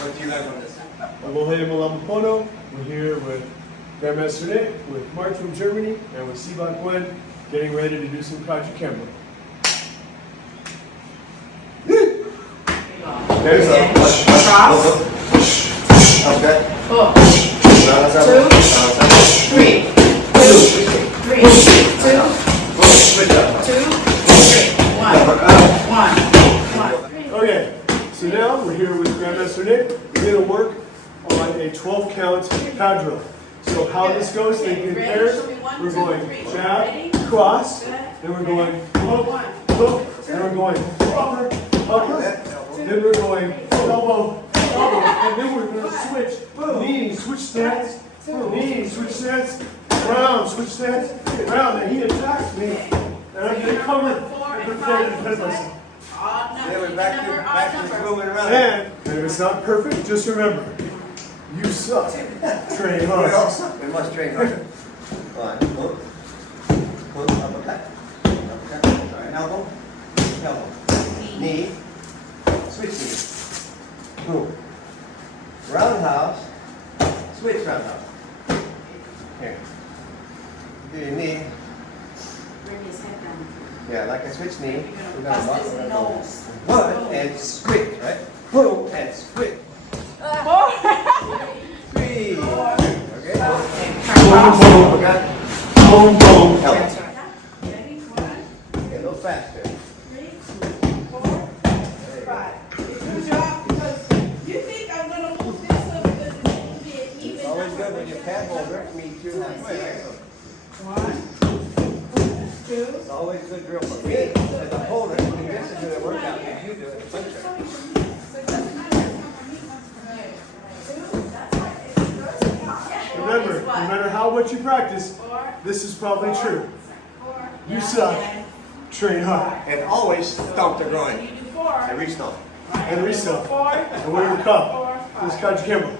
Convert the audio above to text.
What do you learn from this? Aloha Malamupono. We're here with Grandmaster Nick, with Marc from Germany, and with Sibak Gwen, getting ready to do some Kajukenbo. Okay, so cross. Okay. 4, 2, 3, 3, 2, 1. Okay, so now we're here with Grandmaster Nick. We're going to work on a 12-count pad drill. So how this goes, think in pairs. We're going jab, cross, then we're going hook, hook, then we're going upper, upper, then we're going elbow, elbow, and then we're going to switch knee, switch stance, knee, switch stance, round, switch stance, round, and he attacks me, and I'm going to cover and prepare to defend myself. Then we're back to moving around. And if it's not perfect, just remember, you suck. Train hard. We must train harder. One, hook, hook, uppercut, uppercut. All right, elbow, elbow, knee, switch knee, boom. Roundhouse, switch roundhouse. Here. Do your knee. Bring his head down. Yeah, like a switch knee. We're Bust walk, his we're nose. one and switch, right? Boom and switch. 4, 3. Okay. cross. Uppercut. Boom, boom. Elbow. Ready? 1, Okay, a little faster. 3, 4, 5. Good job, because you think I'm going to move this up because it's going to be an even It's always number. good when your pad holder meets you halfway, right? 1, 2, It's always a good drill for me as a holder to listen to the workout as you do it. so it doesn't matter. Remember, no matter how much you practice, this is probably true. You suck. Train hard. And always stomp the groin. You do 4. Every stomp. And resell. 4. And wear your cup. This is Kajukenbo.